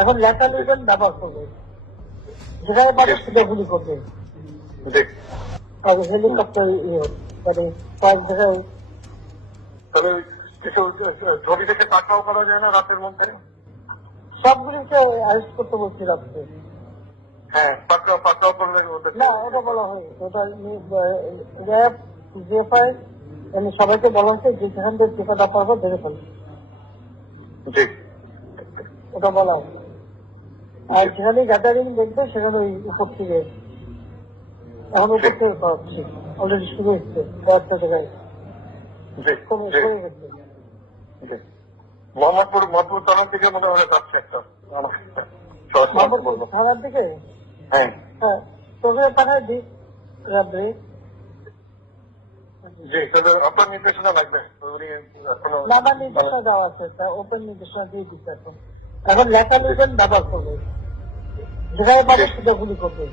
এখন লেখা লিখবেন ব্যবহার করবে যেখানে পারে সেটাগুলি করবে। আর হেলিকপ্টার ইয়ে মানে কয়েক জায়গায় তবে কিছু ছবি দেখে টাকাও করা যায় না রাতের মধ্যে? সবগুলিকে করতে বলছি রাত্রে। হ্যাঁ পাকড়াও পাকড়াও করলে না ওটা বলা হয়নি। ওটা সবাইকে বলা হচ্ছে যে যেখান থেকে টিকাটা পারব ধরে ফেলবে। ওটা বলা হয় আর যেখানে গ্যাদারিং দেখবে সেখানে ওই উপর থেকে এখন উপর থেকে করাচ্ছি অলরেডি শুরু হচ্ছে কয়েকটা জায়গায়। মোহাম্মদপুর থেকে মনে হয় যাচ্ছে একটা। থানার দিকে? হ্যাঁ। হ্যাঁ তোকে পাঠায় দিই রাত্রে। আপনার নির্দেশনা লাগবে। নির্দেশনা দেওয়া আছে ওপেন নির্দেশনা দিয়ে দিচ্ছে এখন। এখন লেখা লিখবেন ব্যবহার করবে যেখানে পারে সেটা গুলি করবে।